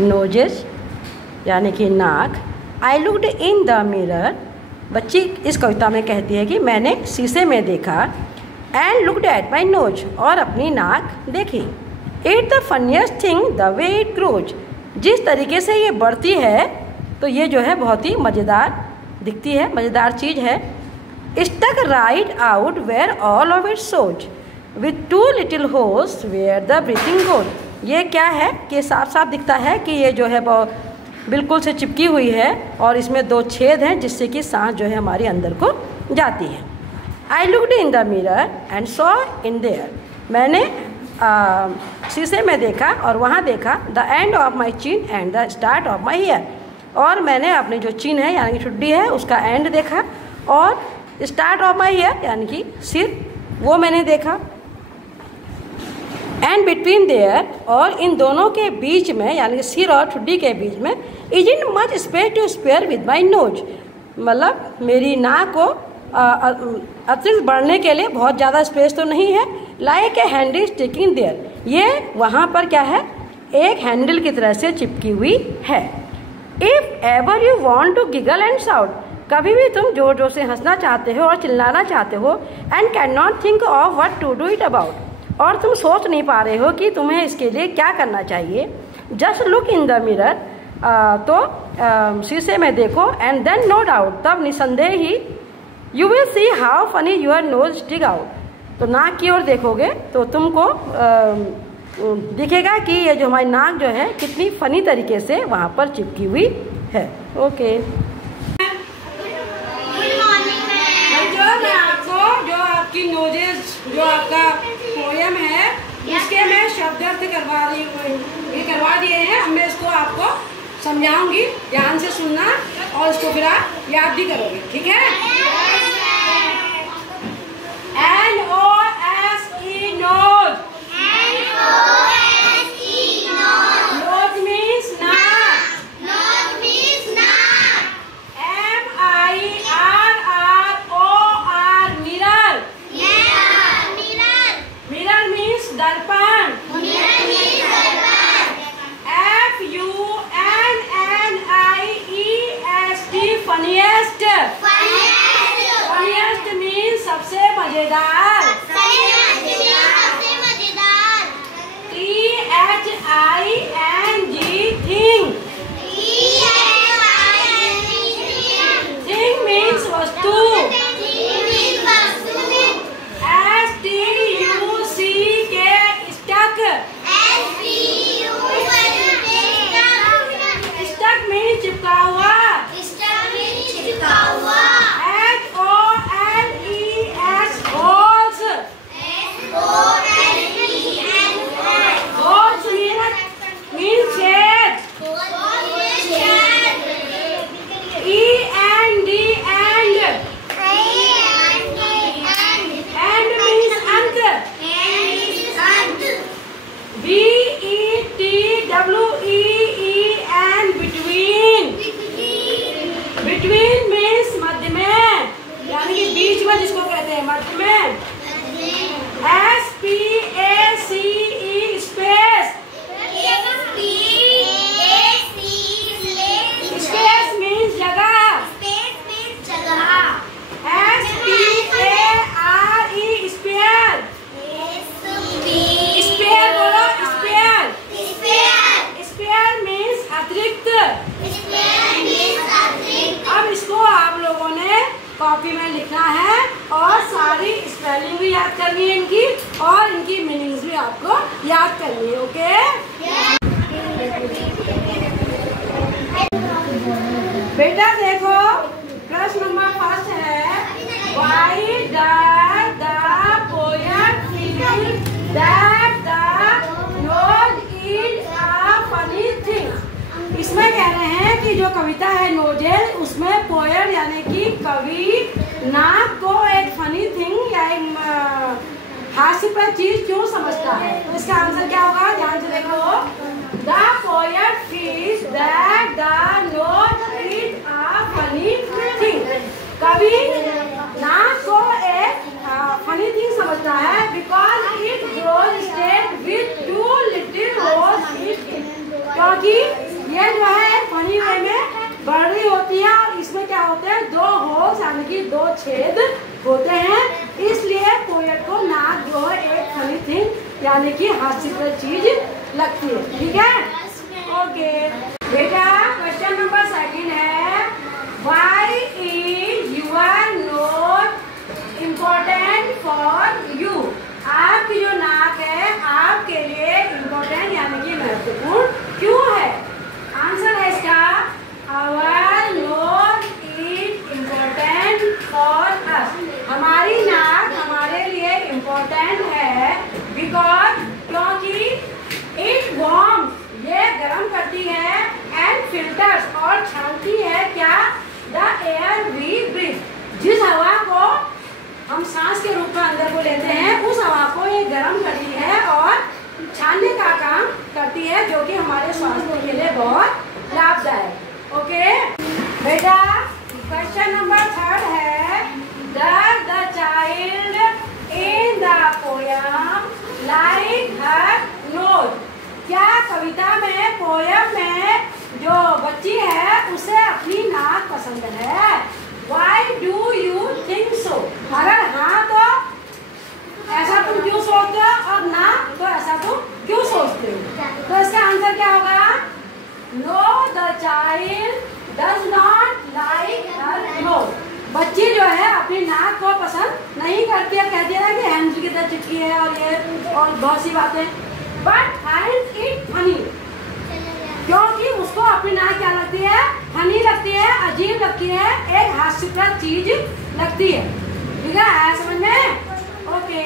Noses यानी कि नाक। I looked in the mirror, बच्ची इस कविता में कहती है कि मैंने शीशे में देखा। And looked at my nose, और अपनी नाक देखी। It the funniest thing the way it grows, जिस तरीके से ये बढ़ती है तो ये जो है बहुत ही मज़ेदार दिखती है, मज़ेदार चीज़ है। Stuck right out where all of it shows, with 2 little holes where the breathing goes. ये क्या है कि साफ साफ दिखता है कि ये जो है बिल्कुल से चिपकी हुई है और इसमें 2 छेद हैं जिससे कि सांस जो है हमारी अंदर को जाती है। I looked in the mirror and saw in their, मैंने शीशे में देखा और वहाँ देखा the end of my chin and the start of my year, और मैंने अपनी जो चिन है यानी कि ठुड्डी है उसका एंड देखा और स्टार्ट ऑफ माई ईयर यानी कि सिर वो मैंने देखा। एंड बिटवीन देयर, और इन दोनों के बीच में यानी कि सिर और ठुड्डी के बीच में isn't much space to spare with my nose, मतलब मेरी नाक को अतिरिक्त बढ़ने के लिए बहुत ज़्यादा स्पेस तो नहीं है। Like a handle sticking there, ये वहाँ पर क्या है, एक हैंडल की तरह से चिपकी हुई है। If ever you want to giggle and shout, कभी भी तुम जोर जोर से हंसना चाहते हो और चिल्लाना चाहते हो। And can not think of what to do it about, और तुम सोच नहीं पा रहे हो कि तुम्हें इसके लिए क्या करना चाहिए। Just look in the mirror, तो शीशे में देखो। एंड देन नो डाउट, तब निसंदेह ही you will see how funny your nose stick out, तो नाक की ओर देखोगे तो तुमको दिखेगा कि ये जो हमारी नाक जो है कितनी फनी तरीके से वहाँ पर चिपकी हुई है। ओके, मैं आपको जो आपकी नोजेस जो आपका पोयम है इसके मैं शब्दार्थ करवा रही हूँ, ये करवा दिए हैं। अब मैं इसको आपको समझाऊंगी, ध्यान से सुनना और इसको फिर आप याद भी करोगे, ठीक है। N-O-S-E nose, nose means naak, M-I-R-R-O-R mirror, mirror means darpan, F-U-N-N-I-E-S-T funniest, funniest means सबसे मजेदार, T-H-I-N-G thing, thing means वस्तु, S-T-U-C-K stuck, stuck means चिपका हुआ, H-O-L-E-S holes, holes means छेद, E-N-D end, end means अंत, B-E-T-W-E-E-N between, between means मध्य में यानी कि बीच में जिसको कहते हैं मध्य में, S-P-A-C-E space, space means जगह, S-P-A-R-E spare, spare बोलो, spare, spare means अतिरिक्त। अब इसको आप लोगों ने कॉपी में लिखना है और सारी स्पेलिंग भी याद करनी है इनकी और इनकी मीनिंग्स भी आपको याद करनी है। ओके, बेटा देखो प्रश्न नंबर 1 है, Why does the poet feel that the nose is a funny thing? इसमें कह रहे हैं कि जो कविता है नोजेल, उसमें पोएट यानी कि कवि नाक को एक फनी थिंग या एक हास्यप्रद चीज क्यों समझता है। तो इसका आंसर क्या होगा, ध्यान से देखो। The poet feels that the nose is a funny thing, कवि नाक को एक फनी थिंग समझता है because it grows state with 2 little holes, क्योंकि ये जो है फनी वे में बढ़ रही होती है और इसमें क्या होते हैं, 2 होल्स यानी कि 2 छेद होते हैं, इसलिए पोएट को नाक जो है एक फनी थिंग यानी कि हास्यप्रद चीज लगती है। ठीक है, ओके बेटा। क्वेश्चन नंबर 2 है, why is your nose important for you? आपकी जो नाक है आपके लिए इम्पोर्टेंट यानी कि महत्वपूर्ण क्यों है? आंसर है इसका, our nose is important for us. हमारी नाक हमारे लिए इम्पोर्टेंट है बिकॉज, क्योंकि इट वार्म, ये गर्म करती है, एंड फिल्टर्स और छानती है क्या, द एयर वी ब्रीथ। जिस हवा को हम सांस के रूप में अंदर को लेते हैं उस हवा को ये गर्म करती है और छानने का काम करती है, जो कि हमारे स्वास्थ्य के लिए बहुत लाभदायक। ओके बेटा। क्वेश्चन नंबर 3 है, does the child in the poem like her nose? क्या कविता में, पोयम में जो बच्ची है उसे अपनी नाक पसंद है? Why do you think so? अगर हाँ तो ऐसा तुम क्यों सोचते हो, और ना तो ऐसा तुम क्यों सोचते हो? तो इसका आंसर क्या होगा? No, the child does not like her nose. बच्ची जो है अपनी नाक को पसंद नहीं करती है, कहती है ना कि हैंडल की तरह चिटकी है और ये और बहुत सी बातें, बट finds it funny, क्योंकि उसको अपनी नाक क्या लगती है, फनी लगती है, अजीब लगती है, एक हास्यप्रद चीज लगती है। ठीक है, समझ में? ओके।